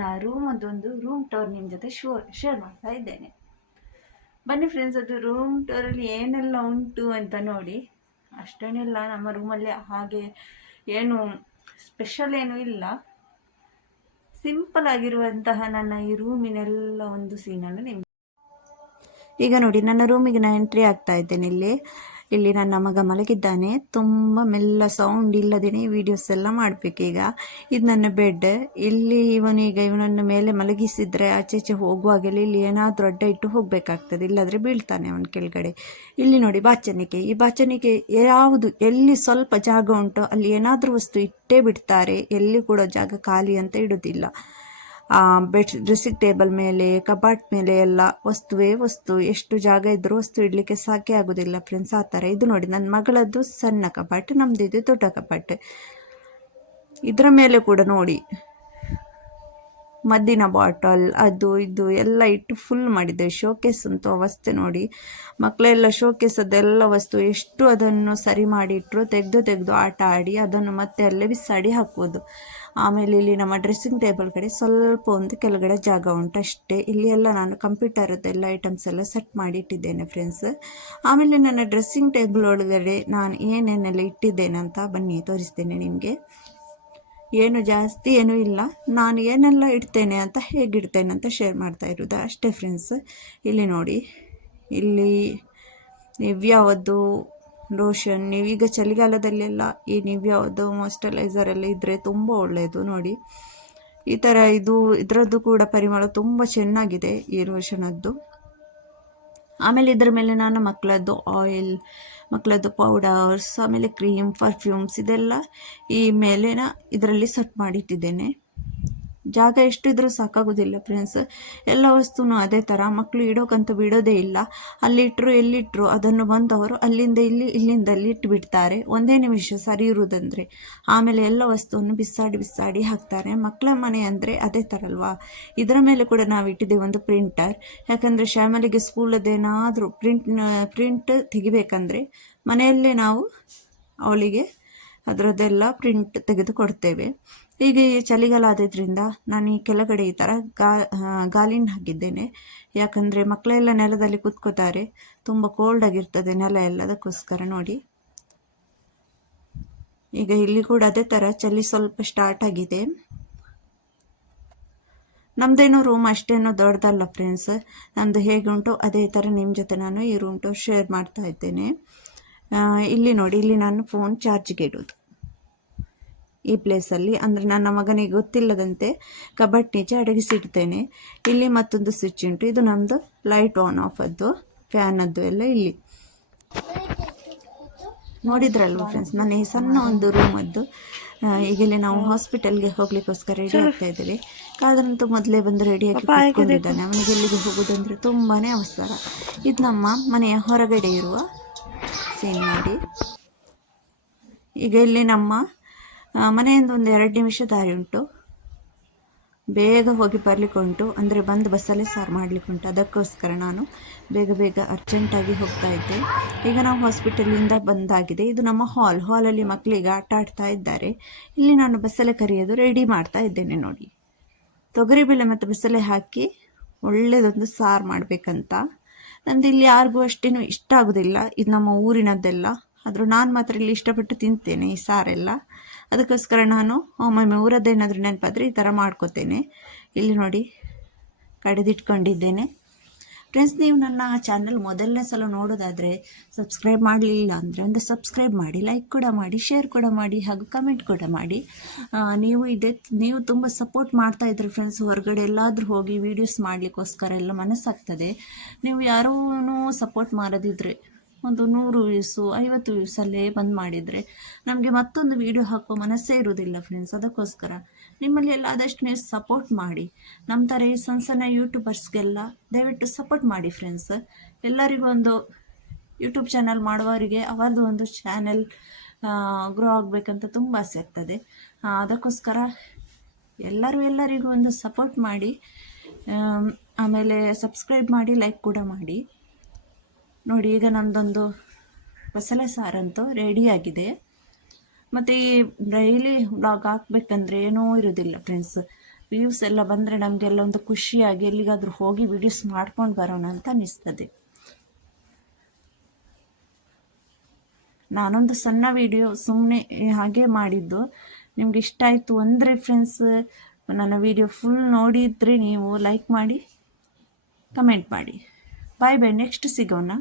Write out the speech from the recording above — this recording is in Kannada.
ನನ್ನ ಅದೊಂದು ರೂಮ್ ಟೂರ್ ನಿಮ್ಮ ಜೊತೆ ಶೇರ್ ಮಾಡ್ತಾ ಇದ್ದೇನೆ. ಬನ್ನಿ ಫ್ರೆಂಡ್ಸ್, ಅದು ರೂಮ್ ಟೂರಲ್ಲಿ ಏನೆಲ್ಲ ಉಂಟು ಅಂತ ನೋಡಿ. ಅಷ್ಟೇನಿಲ್ಲ, ನಮ್ಮ ರೂಮಲ್ಲಿ ಹಾಗೆ ಏನು ಸ್ಪೆಷಲ್ ಏನೂ ಇಲ್ಲ. ಸಿಂಪಲ್ ಆಗಿರುವಂತಹ ನನ್ನ ಈ ರೂಮಿನೆಲ್ಲ ಒಂದು ಸೀನನ್ನು ನಿಮ್ಗೆ ಈಗ ನೋಡಿ. ನನ್ನ ರೂಮಿಗೆ ನಾನು ಎಂಟ್ರಿ ಆಗ್ತಾ ಇದ್ದೇನೆ. ಇಲ್ಲಿ ನನ್ನ ಮಗ ಮಲಗಿದ್ದಾನೆ. ತುಂಬ ಮೆಲ್ಲ ಸೌಂಡ್ ಇಲ್ಲದೇನೆ ವಿಡಿಯೋಸ್ ಎಲ್ಲ ಮಾಡಬೇಕೀಗ. ಇದು ನನ್ನ ಬೆಡ್. ಇಲ್ಲಿ ಇವನನ್ನು ಮೇಲೆ ಮಲಗಿಸಿದ್ರೆ ಆಚೆ ಹೋಗುವಾಗೆಲ್ಲ ಇಲ್ಲಿ ಏನಾದರೂ ಅಡ್ಡ ಇಟ್ಟು ಹೋಗಬೇಕಾಗ್ತದೆ, ಇಲ್ಲಾದರೆ ಬೀಳ್ತಾನೆ ಅವನ ಕೆಳಗಡೆ. ಇಲ್ಲಿ ನೋಡಿ ಬಾಚಣಿಕೆ. ಈ ಬಾಚಣಿಕೆ ಯಾವುದು ಎಲ್ಲಿ ಸ್ವಲ್ಪ ಜಾಗ ಉಂಟೋ ಅಲ್ಲಿ ಏನಾದರೂ ವಸ್ತು ಇಟ್ಟೇ ಬಿಡ್ತಾರೆ. ಎಲ್ಲಿ ಕೂಡ ಜಾಗ ಖಾಲಿ ಅಂತ ಇಡೋದಿಲ್ಲ. ಡ್ರೆಸ್ಸಿಂಗ್ ಟೇಬಲ್ ಮೇಲೆ, ಕಬಾಟ್ ಮೇಲೆ ಎಲ್ಲ ವಸ್ತುವೇ ವಸ್ತು. ಎಷ್ಟು ಜಾಗ ಇದ್ರೂ ವಸ್ತು ಇಡಲಿಕ್ಕೆ ಸಾಕೆ ಆಗೋದಿಲ್ಲ ಫ್ರೆಂಡ್ಸ್, ಆ ಥರ. ಇದು ನೋಡಿ ನನ್ನ ಮಗಳದ್ದು ಸಣ್ಣ ಕಬಾಟ್, ನಮ್ದು ಇದು ದೊಡ್ಡ ಕಬಾಟ್. ಇದರ ಮೇಲೆ ಕೂಡ ನೋಡಿ ಮದ್ದಿನ ಬಾಟಲ್ ಅದು ಇದು ಎಲ್ಲ ಇಟ್ಟು ಫುಲ್ ಮಾಡಿದ್ದೆ. ಶೋಕೇಸ್ ಅಂತೂ ಅವಸ್ಥೆ ನೋಡಿ. ಮಕ್ಕಳೆಲ್ಲ ಶೋಕೇಸ್ ಅದೆಲ್ಲ ವಸ್ತು ಎಷ್ಟು ಅದನ್ನು ಸರಿ ಮಾಡಿಟ್ರು ತೆಗೆದು ಆಟ ಆಡಿ ಅದನ್ನು ಮತ್ತೆ ಅಲ್ಲೇ ಬಿಸಾಡಿ ಹಾಕ್ಬೋದು. ಆಮೇಲೆ ಇಲ್ಲಿ ನಮ್ಮ ಡ್ರೆಸ್ಸಿಂಗ್ ಟೇಬಲ್ ಕಡೆ ಸ್ವಲ್ಪ ಒಂದು ಕೆಳಗಡೆ ಜಾಗ ಉಂಟು ಅಷ್ಟೇ. ಇಲ್ಲಿ ಎಲ್ಲ ನಾನು ಕಂಪ್ಯೂಟರದ್ದೆಲ್ಲ ಐಟಮ್ಸ್ ಎಲ್ಲ ಸೆಟ್ ಮಾಡಿ ಇಟ್ಟಿದ್ದೇನೆ ಫ್ರೆಂಡ್ಸ್. ಆಮೇಲೆ ನನ್ನ ಡ್ರೆಸ್ಸಿಂಗ್ ಟೇಬಲ್ ಒಳಗಡೆ ನಾನು ಏನೇನೆಲ್ಲ ಇಟ್ಟಿದ್ದೇನೆ ಅಂತ ಬನ್ನಿ ತೋರಿಸ್ತೇನೆ ನಿಮಗೆ. ಏನು ಜಾಸ್ತಿ ಏನೂ ಇಲ್ಲ, ನಾನು ಏನೆಲ್ಲ ಇಡ್ತೇನೆ ಅಂತ ಹೇಗಿಡ್ತೇನೆ ಅಂತ ಶೇರ್ ಮಾಡ್ತಾ ಇರೋದು ಅಷ್ಟೇ ಫ್ರೆಂಡ್ಸ್. ಇಲ್ಲಿ ನೋಡಿ, ಇಲ್ಲಿ ನಿವ್ಯಾವದ್ದು ಲೋಷನ್, ನೀವೀಗ ಚಳಿಗಾಲದಲ್ಲೆಲ್ಲ ಈ ನಿವ್ಯಾವದ್ದು ಮಾಯ್ಶ್ಚರೈಸರ್ ಎಲ್ಲ ಇದ್ದರೆ ತುಂಬ ಒಳ್ಳೆಯದು ನೋಡಿ. ಈ ಥರ ಇದರದ್ದು ಕೂಡ ಪರಿಮಳ ತುಂಬ ಚೆನ್ನಾಗಿದೆ ಈ ಲೋಷನದ್ದು. ಆಮೇಲೆ ಇದರ ಮೇಲೆ ನಾನು ಮಕ್ಕಳದ್ದು ಆಯಿಲ್, ಮಕ್ಕಳದ್ದು ಪೌಡರ್ಸ್, ಆಮೇಲೆ ಕ್ರೀಮ್, ಪರ್ಫ್ಯೂಮ್ಸ್ ಇದೆಲ್ಲ ಈ ಮೇಲಿನ ಇದರಲ್ಲಿ ಸೆಟ್ ಮಾಡಿಟ್ಟಿದ್ದೇನೆ. ಜಾಗ ಎಷ್ಟು ಇದ್ರೂ ಸಾಕಾಗೋದಿಲ್ಲ ಫ್ರೆಂಡ್ಸ್. ಎಲ್ಲ ವಸ್ತುನೂ ಅದೇ ಥರ. ಮಕ್ಕಳು ಇಡೋಕ್ಕಂತೂ ಬಿಡೋದೇ ಇಲ್ಲ. ಅಲ್ಲಿಟ್ಟರು ಎಲ್ಲಿಟ್ಟರು ಅದನ್ನು ಬಂದವರು ಅಲ್ಲಿಂದ ಇಲ್ಲಿಂದ ಅಲ್ಲಿ ಇಟ್ಟುಬಿಡ್ತಾರೆ. ಒಂದೇ ನಿಮಿಷ ಸರಿ ಇರುವುದಂದರೆ ಆಮೇಲೆ ಎಲ್ಲ ವಸ್ತುವನ್ನು ಬಿಸಾಡಿ ಹಾಕ್ತಾರೆ. ಮಕ್ಕಳ ಮನೆ ಅಂದರೆ ಅದೇ ಥರ ಅಲ್ವಾ. ಇದರ ಮೇಲೆ ಕೂಡ ನಾವು ಇಟ್ಟಿದ್ದೇವೆ ಒಂದು ಪ್ರಿಂಟರ್. ಯಾಕಂದರೆ ಶ್ಯಾಮಲಿಗೆ ಸ್ಕೂಲದ್ದೇನಾದರೂ ಪ್ರಿಂಟ್ ತೆಗಿಬೇಕಂದ್ರೆ ಮನೆಯಲ್ಲೇ ನಾವು ಅವಳಿಗೆ ಅದರದ್ದೆಲ್ಲ ಪ್ರಿಂಟ್ ತೆಗೆದು ಕೊಡ್ತೇವೆ. ಈಗ ಚಳಿಗಾಲ ಆದ್ರಿಂದ ನಾನು ಈ ಕೆಳಗಡೆ ಈ ಥರ ಗಾಲಿನ ಹಾಕಿದ್ದೇನೆ. ಯಾಕಂದರೆ ಮಕ್ಕಳೆಲ್ಲ ನೆಲದಲ್ಲಿ ಕೂತ್ಕೋತಾರೆ, ತುಂಬ ಕೋಲ್ಡ್ ಆಗಿರ್ತದೆ ನೆಲ ಎಲ್ಲ, ಅದಕ್ಕೋಸ್ಕರ ನೋಡಿ. ಈಗ ಇಲ್ಲಿ ಕೂಡ ಅದೇ ಥರ ಚಳಿ ಸ್ವಲ್ಪ ಸ್ಟಾರ್ಟ್ ಆಗಿದೆ. ನಮ್ಮದೇನೋ ರೂಮ್ ಅಷ್ಟೇನೋ ದೊಡ್ಡದಲ್ಲ ಫ್ರೆಂಡ್ಸ್. ನಮ್ಮದು ಹೇಗೆ ಉಂಟು ಅದೇ ಥರ ನಿಮ್ಮ ಜೊತೆ ನಾನು ಈ ರೂಮ್ ಟೂರ್ ಶೇರ್ ಮಾಡ್ತಾ ಇದ್ದೇನೆ. ಇಲ್ಲಿ ನೋಡಿ, ಇಲ್ಲಿ ನಾನು ಫೋನ್ ಚಾರ್ಜಿಗೆ ಇಡೋದು ಈ ಪ್ಲೇಸಲ್ಲಿ. ಅಂದರೆ ನನ್ನ ಮಗನಿಗೆ ಗೊತ್ತಿಲ್ಲದಂತೆ ಕಬಟ್ ನೀಚೆ ಅಡಗಿಸಿಡ್ತೇನೆ. ಇಲ್ಲಿ ಮತ್ತೊಂದು ಸ್ವಿಚ್ ಉಂಟು, ಇದು ನಮ್ಮದು ಲೈಟ್ ಆನ್ ಆಫ್ ಅದು, ಫ್ಯಾನದ್ದು ಎಲ್ಲ ಇಲ್ಲಿ ನೋಡಿದ್ರಲ್ವ ಫ್ರೆಂಡ್ಸ್. ನನ್ನ ಈ ಸಣ್ಣ ಒಂದು ರೂಮದ್ದು. ಈಗಲೇ ನಾವು ಹಾಸ್ಪಿಟಲ್ಗೆ ಹೋಗ್ಲಿಕ್ಕೋಸ್ಕರ ರೆಡಿ ಆಗ್ತಾ ಇದ್ದೇವೆ. ಕಾದಂತೂ ಮೊದಲೇ ಬಂದು ರೆಡಿಯಾಗಿ ಕೂತ್ಕೊಂಡಿದ್ದಾನೆ. ಅವನಿಗೆ ಎಲ್ಲಿಗೆ ಹೋಗೋದಂದರೆ ತುಂಬಾ ಅವಸರ. ಇದು ನಮ್ಮ ಮನೆಯ ಹೊರಗಡೆ ಇರುವ ಸೀನ್ ಮಾಡಿ. ಈಗ ಇಲ್ಲಿ ನಮ್ಮ ಮನೆಯಿಂದ ಒಂದು 2 ನಿಮಿಷ ದಾರಿ ಉಂಟು. ಬೇಗ ಹೋಗಿ ಬರಲಿಕ್ಕೆ ಉಂಟು, ಅಂದರೆ ಬಂದು ಬಸ್ಸಲ್ಲೇ ಸಾರು ಮಾಡಲಿಕ್ಕೆ ಉಂಟು. ಅದಕ್ಕೋಸ್ಕರ ನಾನು ಬೇಗ ಅರ್ಜೆಂಟಾಗಿ ಹೋಗ್ತಾ ಇದ್ದೆ. ಈಗ ನಾವು ಹಾಸ್ಪಿಟಲಿಂದ ಬಂದಾಗಿದೆ. ಇದು ನಮ್ಮ ಹಾಲಲ್ಲಿ ಮಕ್ಕಳಿಗೆ ಆಟ ಆಡ್ತಾ ಇದ್ದಾರೆ. ಇಲ್ಲಿ ನಾನು ಬಸ್ಸಲ್ಲೇ ಕರಿಯೋದು ರೆಡಿ ಮಾಡ್ತಾ ಇದ್ದೇನೆ ನೋಡಿ. ತೊಗರಿಬೇಳೆ ಮತ್ತು ಬಸ್ಸಲ್ಲೇ ಹಾಕಿ ಒಳ್ಳೆಯದೊಂದು ಸಾರು ಮಾಡಬೇಕಂತ. ನಂದು ಇಲ್ಲಿ ಯಾರಿಗೂ ಅಷ್ಟೇನು ಇಷ್ಟ ಆಗೋದಿಲ್ಲ, ಇದು ನಮ್ಮ ಊರಿನದ್ದೆಲ್ಲ. ಆದರೂ ನಾನು ಮಾತ್ರ ಇಲ್ಲಿ ಇಷ್ಟಪಟ್ಟು ತಿಂತೇನೆ ಈ ಸಾರೆಲ್ಲ. ಅದಕ್ಕೋಸ್ಕರ ನಾನು ಒಮ್ಮೊಮ್ಮೆ ಊರದ್ದೇನಾದರೂ ನೆನಪಾದರೆ ಈ ಥರ ಮಾಡ್ಕೋತೇನೆ. ಇಲ್ಲಿ ನೋಡಿ ಕಡೆದಿಟ್ಕೊಂಡಿದ್ದೇನೆ ಫ್ರೆಂಡ್ಸ್. ನೀವು ನನ್ನ ಚಾನಲ್ ಮೊದಲನೇ ಸಲ ನೋಡೋದಾದರೆ ಸಬ್ಸ್ಕ್ರೈಬ್ ಮಾಡಲಿಲ್ಲ ಅಂದರೆ ಒಂದು ಸಬ್ಸ್ಕ್ರೈಬ್ ಮಾಡಿ, ಲೈಕ್ ಕೂಡ ಮಾಡಿ, ಶೇರ್ ಕೂಡ ಮಾಡಿ, ಹಾಗೂ ಕಮೆಂಟ್ ಕೂಡ ಮಾಡಿ. ನೀವು ತುಂಬ ಸಪೋರ್ಟ್ ಮಾಡ್ತಾ ಇದ್ರಿ ಫ್ರೆಂಡ್ಸ್. ಹೊರಗಡೆ ಎಲ್ಲಾದರೂ ಹೋಗಿ ವೀಡಿಯೋಸ್ ಮಾಡಲಿಕ್ಕೋಸ್ಕರ ಎಲ್ಲ ಮನಸ್ಸಾಗ್ತದೆ. ನೀವು ಯಾರೂ ಸಪೋರ್ಟ್ ಮಾಡೋದಿದ್ರೆ ಒಂದು 100 ವ್ಯೂಸು 50 ವ್ಯೂಸಲ್ಲೇ ಬಂದು ಮಾಡಿದರೆ ನಮಗೆ ಮತ್ತೊಂದು ವಿಡಿಯೋ ಹಾಕುವ ಮನಸ್ಸೇ ಇರೋದಿಲ್ಲ ಫ್ರೆಂಡ್ಸ್. ಅದಕ್ಕೋಸ್ಕರ ನಿಮ್ಮಲ್ಲಿ ಎಲ್ಲ ಆದಷ್ಟು ನೀವು ಸಪೋರ್ಟ್ ಮಾಡಿ. ನಮ್ಮ ಥರ ಈ ಸಣ್ಣ ಯೂಟ್ಯೂಬರ್ಸ್ಗೆಲ್ಲ ದಯವಿಟ್ಟು ಸಪೋರ್ಟ್ ಮಾಡಿ ಫ್ರೆಂಡ್ಸ್. ಎಲ್ಲರಿಗೂ ಒಂದು ಯೂಟ್ಯೂಬ್ ಚಾನಲ್ ಮಾಡುವವರಿಗೆ ಅವರದ್ದು ಒಂದು ಚಾನೆಲ್ ಗ್ರೋ ಆಗಬೇಕಂತ ತುಂಬ ಆಸೆ ಆಗ್ತದೆ. ಅದಕ್ಕೋಸ್ಕರ ಎಲ್ಲರಿಗೂ ಒಂದು ಸಪೋರ್ಟ್ ಮಾಡಿ, ಆಮೇಲೆ ಸಬ್ಸ್ಕ್ರೈಬ್ ಮಾಡಿ, ಲೈಕ್ ಕೂಡ ಮಾಡಿ. ನೋಡಿ, ಈಗ ನಮ್ಮದೊಂದು ಬಸಳೆ ಸಾರಂತೂ ರೆಡಿಯಾಗಿದೆ. ಮತ್ತು ಈ ಡೈಲಿ ವ್ಲಾಗ್ ಹಾಕಬೇಕಂದ್ರೆ ಏನೂ ಇರೋದಿಲ್ಲ ಫ್ರೆಂಡ್ಸ್. ವ್ಯೂಸ್ ಎಲ್ಲ ಬಂದರೆ ನಮಗೆಲ್ಲ ಒಂದು ಖುಷಿಯಾಗಿ ಎಲ್ಲಿಗಾದರೂ ಹೋಗಿ ವಿಡಿಯೋಸ್ ಮಾಡ್ಕೊಂಡು ಬರೋಣ ಅಂತ ಅನ್ನಿಸ್ತದೆ. ನಾನೊಂದು ಸಣ್ಣ ವಿಡಿಯೋ ಸುಮ್ಮನೆ ಹಾಗೆ ಮಾಡಿದ್ದು. ನಿಮ್ಗೆ ಇಷ್ಟ ಆಯಿತು ಅಂದರೆ ಫ್ರೆಂಡ್ಸ್ ನನ್ನ ವಿಡಿಯೋ ಫುಲ್ ನೋಡಿದರೆ ನೀವು ಲೈಕ್ ಮಾಡಿ, ಕಮೆಂಟ್ ಮಾಡಿ. ಬಾಯ್ ಬಾಯ್, ನೆಕ್ಸ್ಟ್ ಸಿಗೋಣ.